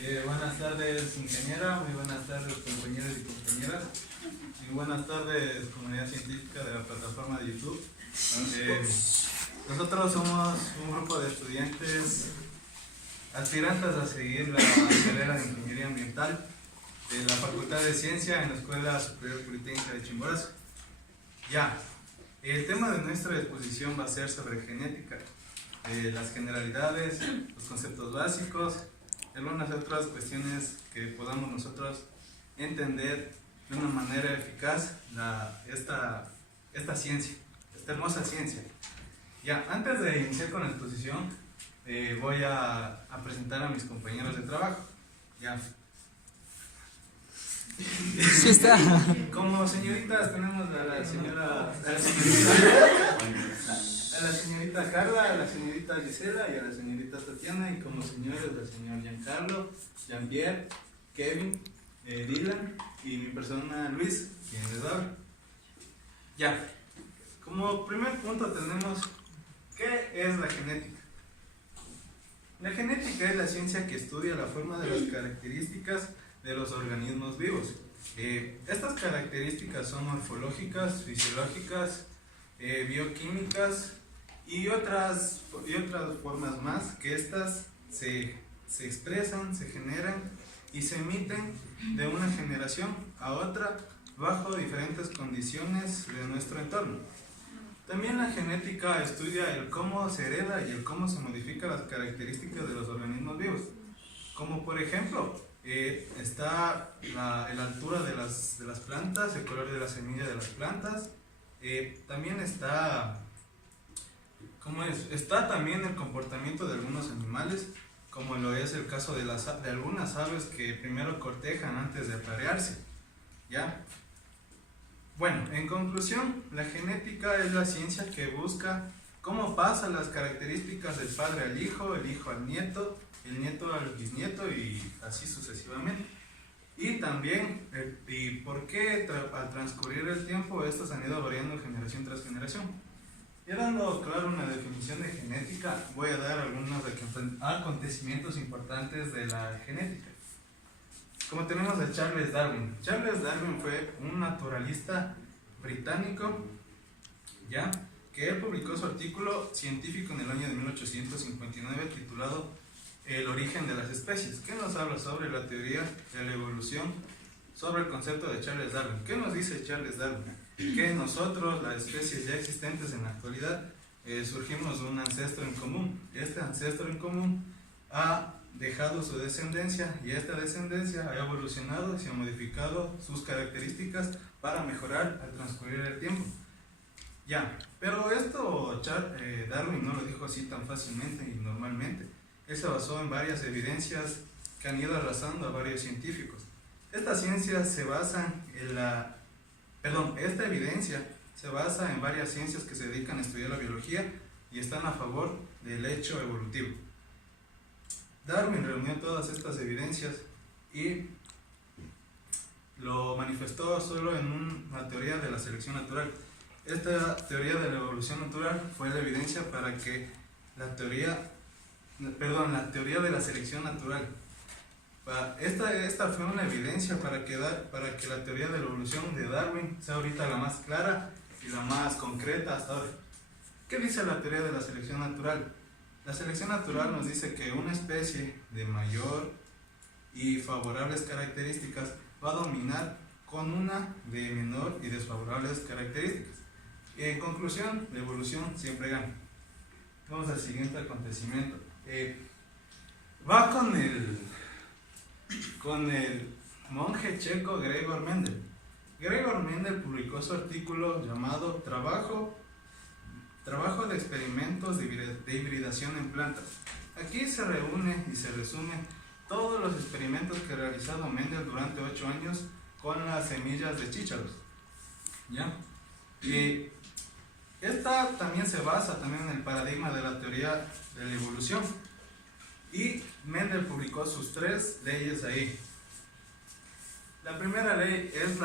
Buenas tardes, ingeniera, muy buenas tardes, compañeros y compañeras, y buenas tardes, comunidad científica de la plataforma de YouTube. Nosotros somos un grupo de estudiantes aspirantes a seguir la carrera de Ingeniería Ambiental de la Facultad de Ciencia en la Escuela Superior Politécnica de Chimborazo. El tema de nuestra exposición va a ser sobre genética, las generalidades, los conceptos básicos, algunas otras cuestiones que podamos nosotros entender de una manera eficaz esta ciencia, esta hermosa ciencia. Antes de iniciar con la exposición, voy a presentar a mis compañeros de trabajo. Sí está. Como señoritas tenemos a la señorita Carla, a la señorita Gisela y a la señorita Tatiana, y como señores el señor Giancarlo, Jean-Pierre, Kevin, Dylan y mi persona Luis, quien les habla. Como primer punto tenemos, ¿qué es la genética? La genética es la ciencia que estudia la forma de las características de los organismos vivos. Estas características son morfológicas, fisiológicas, bioquímicas y otras formas más que estas se expresan, se generan y se emiten de una generación a otra bajo diferentes condiciones de nuestro entorno. También la genética estudia el cómo se hereda y el cómo se modifican las características de los organismos vivos. Como por ejemplo, está la altura de las plantas, el color de la semilla de las plantas. También está también el comportamiento de algunos animales, como lo es el caso de algunas aves que primero cortejan antes de aparearse. Bueno, en conclusión, la genética es la ciencia que busca cómo pasan las características del padre al hijo, el hijo al nieto, el nieto al bisnieto y así sucesivamente. Y también, y por qué al transcurrir el tiempo estos han ido variando generación tras generación. Ya dando claro una definición de genética, voy a dar algunos acontecimientos importantes de la genética. Como tenemos a Charles Darwin. Charles Darwin fue un naturalista británico, que él publicó su artículo científico en el año de 1859 titulado El origen de las especies, que nos habla sobre la teoría de la evolución, sobre el concepto de Charles Darwin. ¿Qué nos dice Charles Darwin? Que nosotros, las especies ya existentes en la actualidad, surgimos de un ancestro en común. Este ancestro en común ha dejado su descendencia y esta descendencia ha evolucionado y se han modificado sus características para mejorar al transcurrir el tiempo. Pero esto Darwin no lo dijo así tan fácilmente y normalmente. Él se basó en varias evidencias que han ido arrasando a varios científicos. Esta evidencia se basa en varias ciencias que se dedican a estudiar la biología y están a favor del hecho evolutivo. Darwin reunió todas estas evidencias y lo manifestó solo en una teoría de la selección natural. Esta teoría de la evolución natural fue la evidencia para que la teoría de la selección natural. Esta fue una evidencia para que la teoría de la evolución de Darwin sea ahorita la más clara y la más concreta hasta ahora. ¿Qué dice la teoría de la selección natural? La selección natural nos dice que una especie de mayor y favorables características va a dominar con una de menor y desfavorables características. Y en conclusión, la evolución siempre gana. Vamos al siguiente acontecimiento. Va con el monje checo Gregor Mendel. Gregor Mendel publicó su artículo llamado Trabajo de experimentos de hibridación en plantas. Aquí se reúne y se resume todos los experimentos que ha realizado Mendel durante 8 años con las semillas de chícharos. Y esta también se basa en el paradigma de la teoría de la evolución. Y Mendel publicó sus 3 leyes ahí. La primera ley es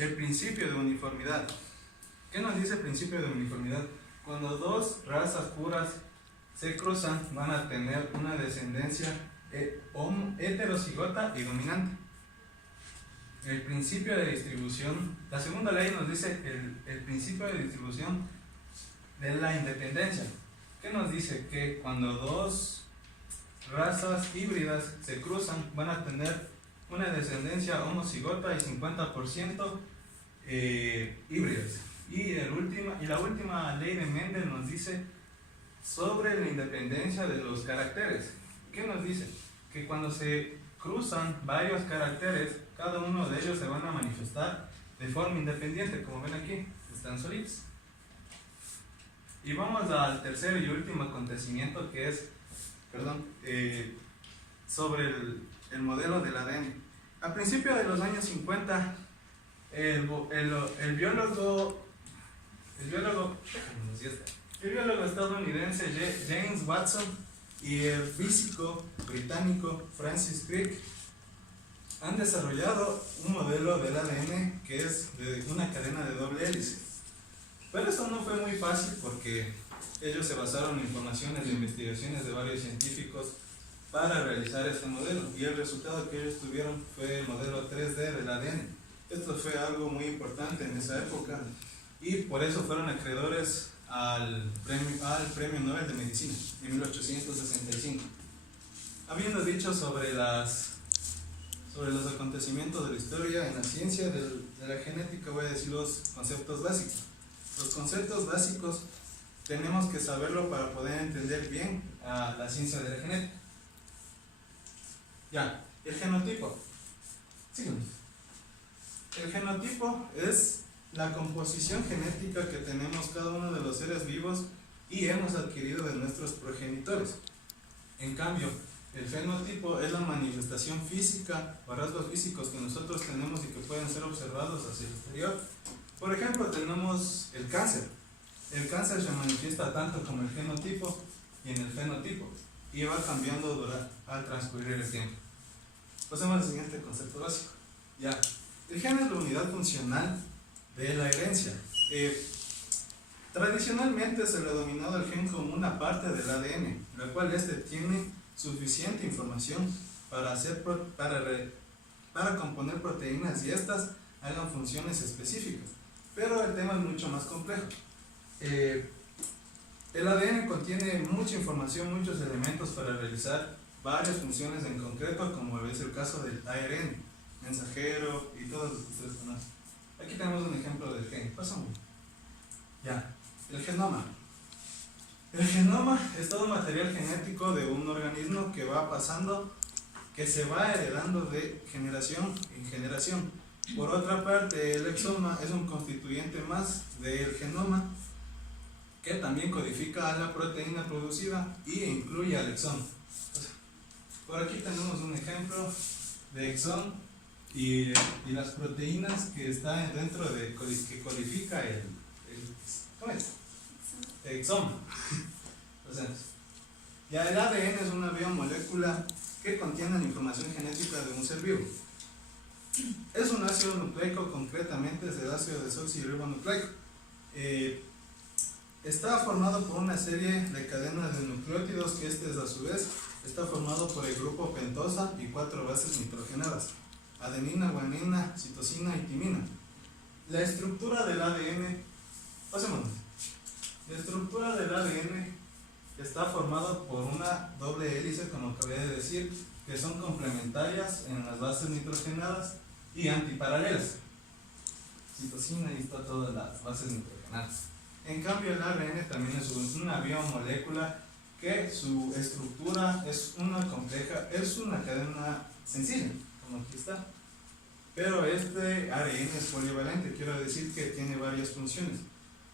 el principio de uniformidad. ¿Qué nos dice el principio de uniformidad? Cuando dos razas puras se cruzan van a tener una descendencia heterocigota y dominante. El principio de distribución, la segunda ley nos dice el principio de distribución de la independencia. ¿Qué nos dice? Que cuando dos razas híbridas se cruzan van a tener una descendencia homocigota y 50% híbridas. Y la última ley de Mendel nos dice sobre la independencia de los caracteres. ¿Qué nos dice? Que cuando se cruzan varios caracteres, cada uno de ellos se van a manifestar de forma independiente, como ven aquí, están solitos. Y vamos al tercer y último acontecimiento, que es, sobre el modelo del ADN. A principios de los años 50, el biólogo estadounidense James Watson y el físico británico Francis Crick han desarrollado un modelo del ADN que es de una cadena de doble hélice. Pero eso no fue muy fácil porque ellos se basaron en informaciones de investigaciones de varios científicos para realizar este modelo, y el resultado que ellos tuvieron fue el modelo 3D del ADN. Esto fue algo muy importante en esa época y por eso fueron acreedores al premio Nobel de Medicina en 1865. Habiendo dicho sobre los acontecimientos de la historia en la ciencia de la genética, voy a decir los conceptos básicos. Los conceptos básicos tenemos que saberlo para poder entender bien a la ciencia de la genética. Ya, el genotipo. Sígueme. El genotipo es la composición genética que tenemos cada uno de los seres vivos y hemos adquirido de nuestros progenitores. En cambio, el fenotipo es la manifestación física o rasgos físicos que nosotros tenemos y que pueden ser observados hacia el exterior. Por ejemplo, tenemos el cáncer. El cáncer se manifiesta tanto como el genotipo y en el fenotipo y va cambiando al transcurrir el tiempo. Pasemos al siguiente concepto básico. Ya, el gen es la unidad funcional de la herencia. Tradicionalmente se le ha denominado al gen como una parte del ADN, la cual tiene suficiente información para componer proteínas y estas hagan funciones específicas. Pero el tema es mucho más complejo. El ADN contiene mucha información, muchos elementos para realizar varias funciones en concreto, como es el caso del ARN, mensajero y todos los que ustedes conocen. Aquí tenemos un ejemplo del gen. Pasamos. Ya, el genoma. El genoma es todo material genético de un organismo que va pasando, que se va heredando de generación en generación. Por otra parte, el exoma es un constituyente más del genoma que también codifica a la proteína producida y incluye al exón. Por aquí tenemos un ejemplo de exón y las proteínas que están dentro de que codifica ¿cómo es? Exoma. O sea, ya el ADN es una biomolécula que contiene la información genética de un ser vivo. Es un ácido nucleico, concretamente es el ácido desoxirribonucleico. Está formado por una serie de cadenas de nucleótidos que a su vez está formado por el grupo pentosa y 4 bases nitrogenadas: adenina, guanina, citosina y timina. La estructura del ADN, la estructura del ADN está formada por una doble hélice, como acabé de decir, que son complementarias en las bases nitrogenadas y antiparalelas. Citosina y está todas las bases nitrogenadas. En cambio, el ARN también es una biomolécula que su estructura es una cadena sencilla, como aquí está. Pero este ARN es polivalente, quiero decir que tiene varias funciones.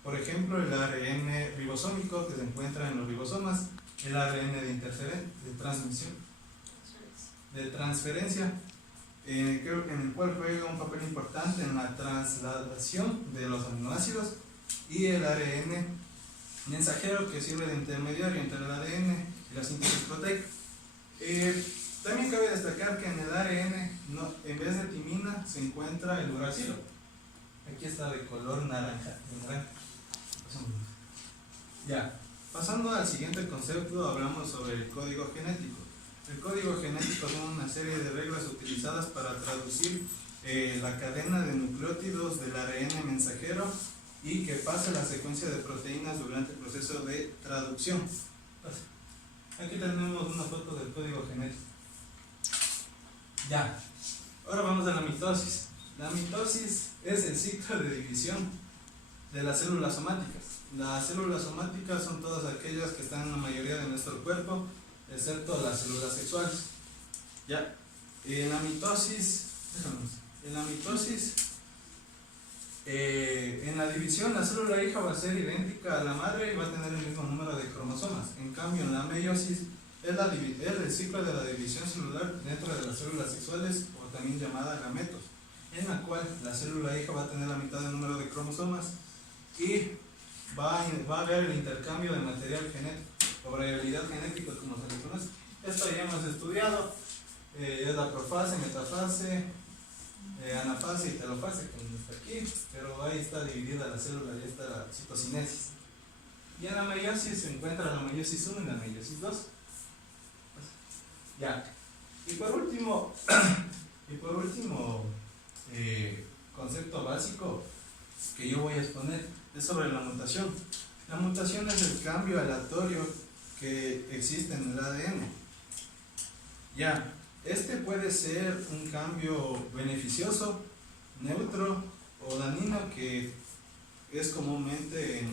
Por ejemplo, el ARN ribosómico que se encuentra en los ribosomas, el ARN de transferencia, en el cual juega un papel importante en la trasladación de los aminoácidos, y el ARN mensajero, que sirve de intermediario entre el ADN y la síntesis proteica. También cabe destacar que en el ARN, en vez de timina, se encuentra el uracilo. Aquí está de color naranja. Ya. Pasando al siguiente concepto, hablamos sobre el código genético. El código genético son una serie de reglas utilizadas para traducir la cadena de nucleótidos del ARN mensajero y que pase la secuencia de proteínas durante el proceso de traducción. Aquí tenemos una foto del código genético. Ya, ahora vamos a la mitosis. La mitosis es el ciclo de división de las células somáticas. Las células somáticas son todas aquellas que están en la mayoría de nuestro cuerpo, excepto las células sexuales. Ya, en la mitosis, en la división, la célula hija va a ser idéntica a la madre y va a tener el mismo número de cromosomas. En cambio, en la meiosis es el ciclo de la división celular dentro de las células sexuales, o también llamada gametos, en la cual la célula hija va a tener la mitad del número de cromosomas y va a haber el intercambio de material genético o variabilidad genética, como se le conoce. Esto ya hemos estudiado, es la profase, metafase, anafase y telofase, como está aquí, pero ahí está dividida la célula, ya está la citocinesis. Y en la meiosis se encuentra la meiosis 1 y la meiosis 2. Ya. Y por último, concepto básico que yo voy a exponer es sobre la mutación. La mutación es el cambio aleatorio que existe en el ADN. Ya, este puede ser un cambio beneficioso, neutro o dañino que es comúnmente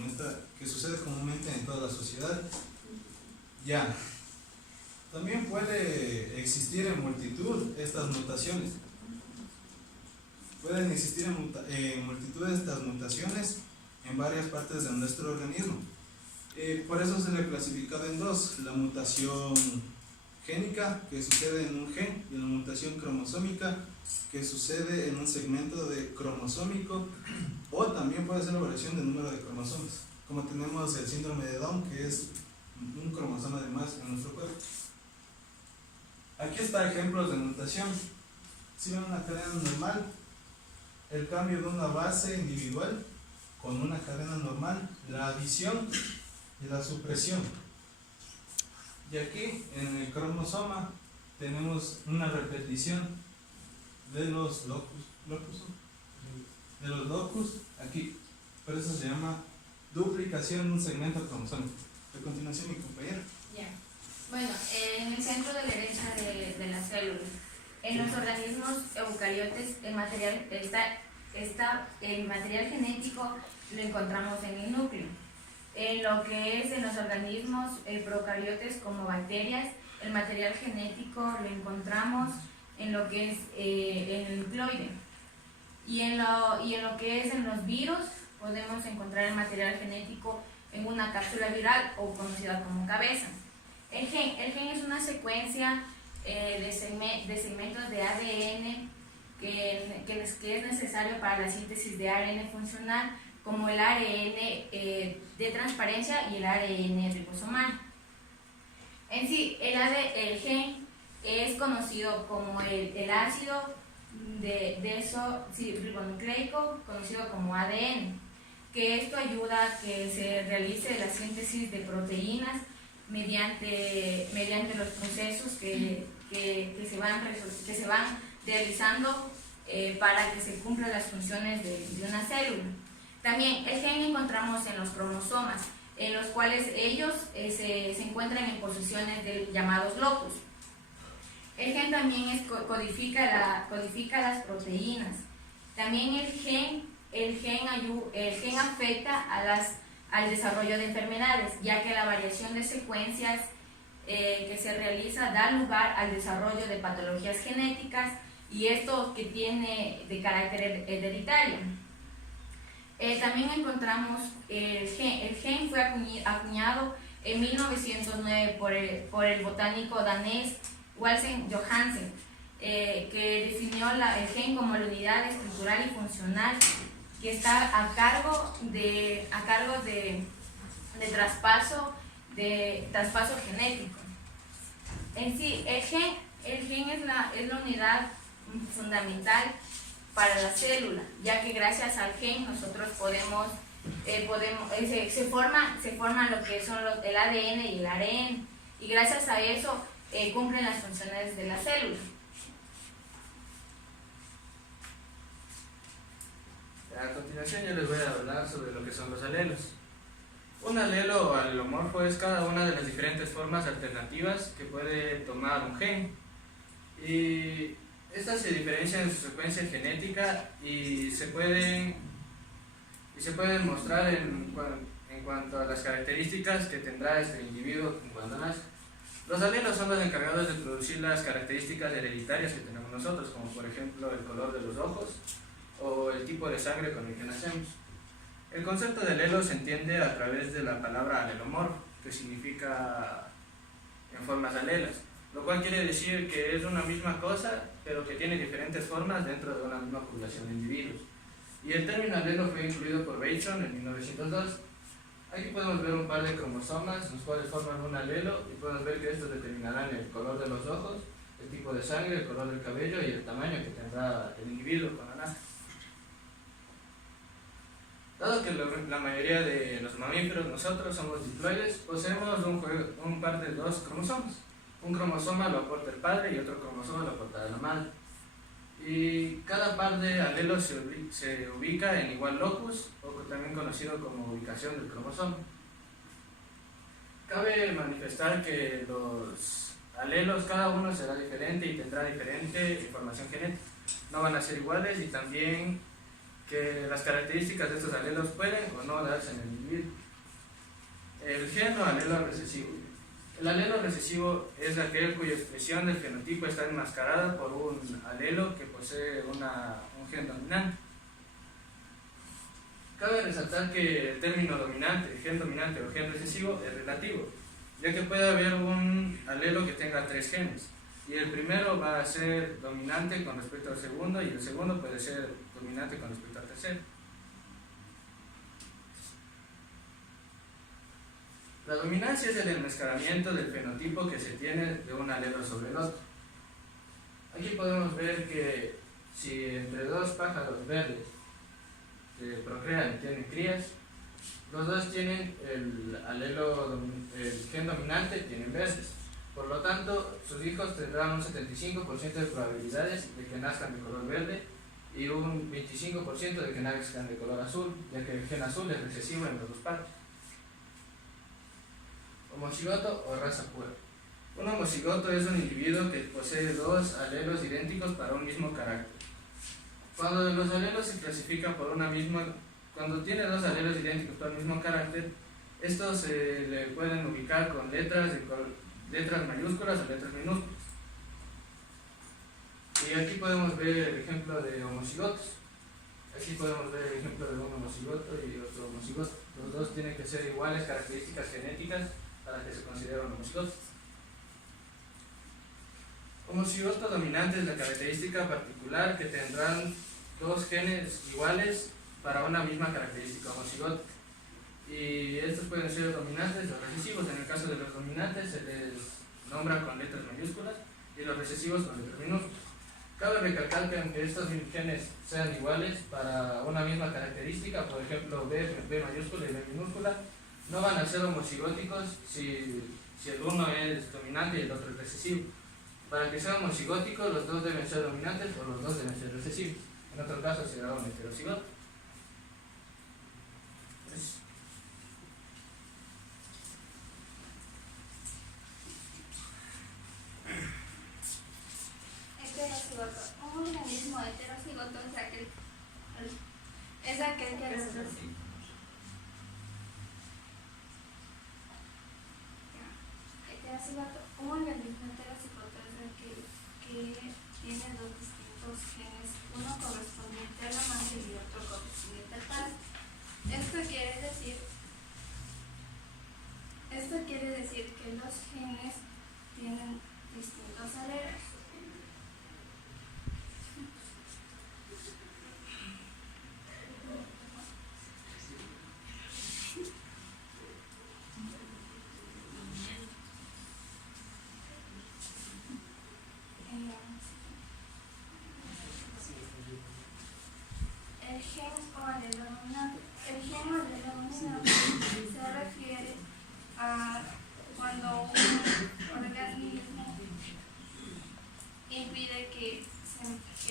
que sucede comúnmente en toda la sociedad. Ya, también puede existir en multitud estas mutaciones. Pueden existir en multitud de estas mutaciones en varias partes de nuestro organismo. Por eso se le ha clasificado en dos: la mutación génica, que sucede en un gen, y la mutación cromosómica, que sucede en un segmento de cromosómico, o también puede ser la variación del número de cromosomas, como tenemos el síndrome de Down, que es un cromosoma de más en nuestro cuerpo. Aquí está ejemplos de mutación. Si ven una cadena normal, el cambio de una base individual con una cadena normal, la adición y la supresión. Y aquí en el cromosoma tenemos una repetición de los locus aquí. Por eso se llama duplicación de un segmento cromosómico. A continuación, mi compañero. Ya. Bueno, en el centro de la derecha de la célula, en los organismos eucariotes, el material genético lo encontramos en el núcleo. En lo que es en los organismos procariotes como bacterias, el material genético lo encontramos en lo que es en el nucleoide. Y en lo que es en los virus, podemos encontrar el material genético en una cápsula viral o conocida como cabeza. El gen es una secuencia de segmentos de ADN que es necesario para la síntesis de ARN funcional, como el ARN de transparencia y el ARN ribosomal. En sí, el gen es conocido como el ácido desoxirribonucleico, conocido como ADN, que esto ayuda a que se realice la síntesis de proteínas mediante los procesos que se van realizando para que se cumplan las funciones de una célula. También el gen encontramos en los cromosomas, en los cuales ellos se encuentran en posiciones llamados locus. El gen también codifica las proteínas. También el gen afecta al desarrollo de enfermedades, ya que la variación de secuencias que se realiza da lugar al desarrollo de patologías genéticas, y esto que tiene de carácter hereditario. También encontramos el gen fue acuñado en 1909 por el botánico danés Walter Johansen, que definió el gen como la unidad estructural y funcional que está a cargo de traspaso genético. En sí, el gen es la unidad fundamental para la célula, ya que gracias al gen nosotros podemos se forman lo que son el ADN y el ARN, y gracias a eso cumplen las funciones de la célula. A continuación yo les voy a hablar sobre lo que son los alelos. Un alelo o alelomorfo es cada una de las diferentes formas alternativas que puede tomar un gen, y estas se diferencian en su secuencia genética y se pueden mostrar en cuanto a las características que tendrá este individuo cuando nace. Los alelos son los encargados de producir las características hereditarias que tenemos nosotros, como por ejemplo el color de los ojos o el tipo de sangre con el que nacemos. El concepto de alelo se entiende a través de la palabra alelomorfo, que significa en formas alelas, lo cual quiere decir que es una misma cosa, pero que tiene diferentes formas dentro de una misma población de individuos. Y el término alelo fue incluido por Bateson en 1902. Aquí podemos ver un par de cromosomas, los cuales forman un alelo, y podemos ver que estos determinarán el color de los ojos, el tipo de sangre, el color del cabello y el tamaño que tendrá el individuo cuando nace. Dado que la mayoría de los mamíferos, nosotros somos diploides, poseemos un par de dos cromosomas. Un cromosoma lo aporta el padre y otro cromosoma lo aporta la madre. Y cada par de alelos se ubica en igual locus, o también conocido como ubicación del cromosoma. Cabe manifestar que los alelos, cada uno será diferente y tendrá diferente información genética. No van a ser iguales, y también que las características de estos alelos pueden o no darse en el individuo. El gen o alelo recesivo. El alelo recesivo es aquel cuya expresión del fenotipo está enmascarada por un alelo que posee un gen dominante. Cabe resaltar que el término dominante, gen dominante o gen recesivo es relativo, ya que puede haber un alelo que tenga tres genes, y el primero va a ser dominante con respecto al segundo, y el segundo puede ser dominante con respecto al tercero. La dominancia es el enmascaramiento del fenotipo que se tiene de un alelo sobre el otro. Aquí podemos ver que si entre dos pájaros verdes que procrean y tienen crías, los dos tienen el gen dominante, tienen verdes. Por lo tanto, sus hijos tendrán un 75% de probabilidades de que nazcan de color verde y un 25% de que nazcan de color azul, ya que el gen azul es recesivo en los dos partes. Homocigoto o raza pura. Un homocigoto es un individuo que posee dos alelos idénticos para un mismo carácter. Cuando los alelos se clasifican por cuando tiene dos alelos idénticos para el mismo carácter, estos se le pueden ubicar con letras mayúsculas o letras minúsculas. Y aquí podemos ver el ejemplo de homocigotos. Aquí podemos ver el ejemplo de un homocigoto y otro homocigoto. Los dos tienen que ser iguales características genéticas para que se considere un homocigoto. Homocigoto dominante es la característica particular que tendrán dos genes iguales para una misma característica homocigótica. Y estos pueden ser dominantes o recesivos. En el caso de los dominantes se les nombra con letras mayúsculas y los recesivos con letras minúsculas. Cabe recalcar que aunque estos genes sean iguales para una misma característica, por ejemplo B mayúscula y B minúscula, no van a ser homocigóticos si el uno es dominante y el otro es recesivo. Para que sea homocigótico, los dos deben ser dominantes o los dos deben ser recesivos. En otro caso será un heterocigoto. Heterocigoto. Un organismo heterocigoto es aquel que un organismo heterocigoto es aquel que tiene dos distintos genes, uno correspondiente a la madre y otro correspondiente al padre. Esto quiere decir que los genes tienen distintos alelos. que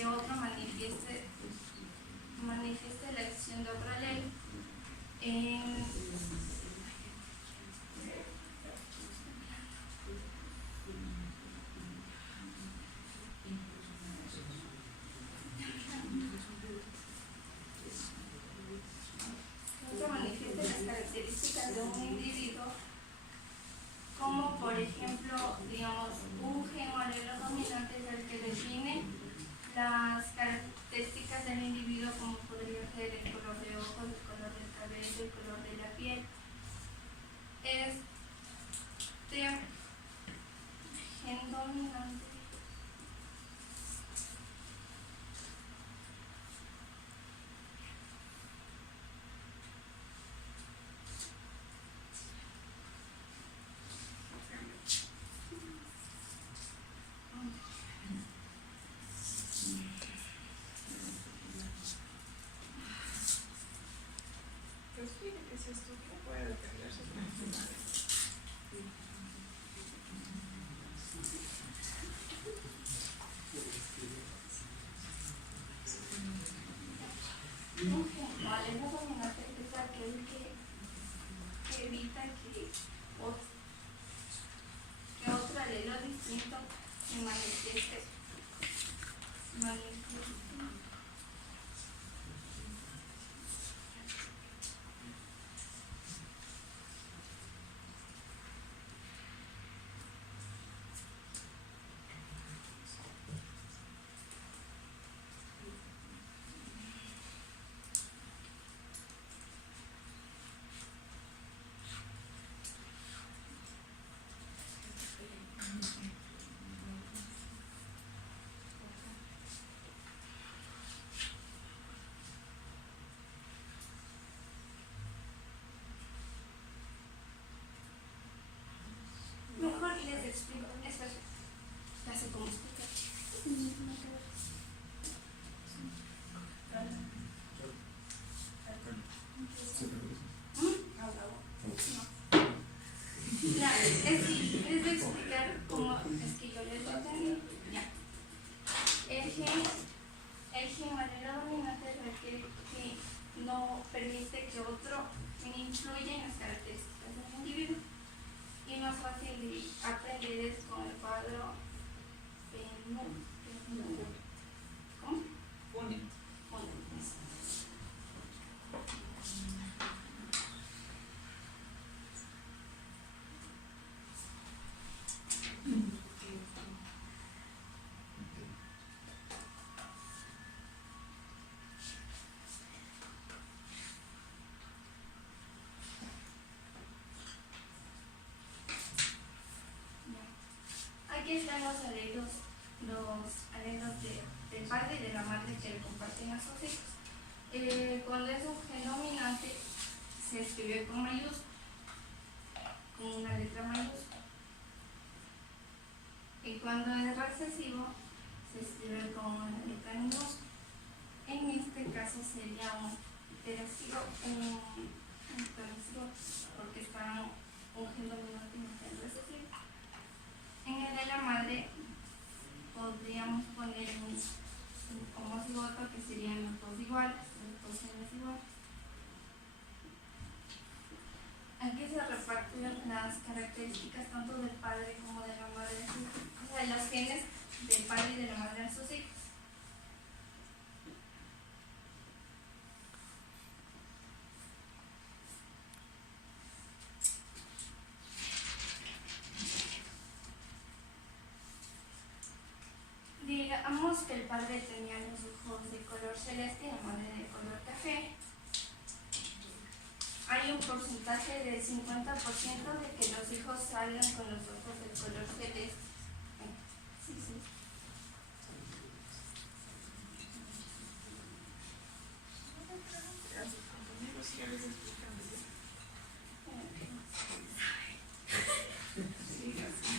otro manifieste la acción de otra ley. Otro manifieste las características de un individuo, como por ejemplo, digamos, un gen o alelo dominante es el que define las características del individuo, como podría ser el color de ojos, el color del cabello, el color de la piel. Este gen dominante que ese estudio puede defender sus necesidades. un gen o alelo dominante es aquel que evita que otro alelo distinto se manifieste. Mejor les explico. Ya sé cómo explicar. Es de explicar cómo es que yo les lo entendí. Ya. El gen alelo dominante es el que no permite que otro influya en las características del individuo. Y más fácil de aprender es con el cuadro ¿cómo? Pone. Aquí están los alelos del padre y de la madre que le comparten a sus hijos. Cuando es un gen dominante se escribe con mayúscula, con una letra mayúscula. Y cuando es recesivo se escribe con una letra minúscula. En este caso sería un heterocigo, porque está un gen dominante y un gen recesivo. En el de la madre podríamos poner un homocigoto, que serían los dos iguales, los dos genes iguales. Aquí se reparten las características tanto del padre como de la madre, o sea, los genes del padre y de la madre a sus hijos. Digamos que el padre tenía los ojos de color celeste y la madre de color café. Hay un porcentaje del 50% de que los hijos salgan con los ojos de color celeste. Sí, sí. A sus compañeros ya les explican. Ok. Sí, así.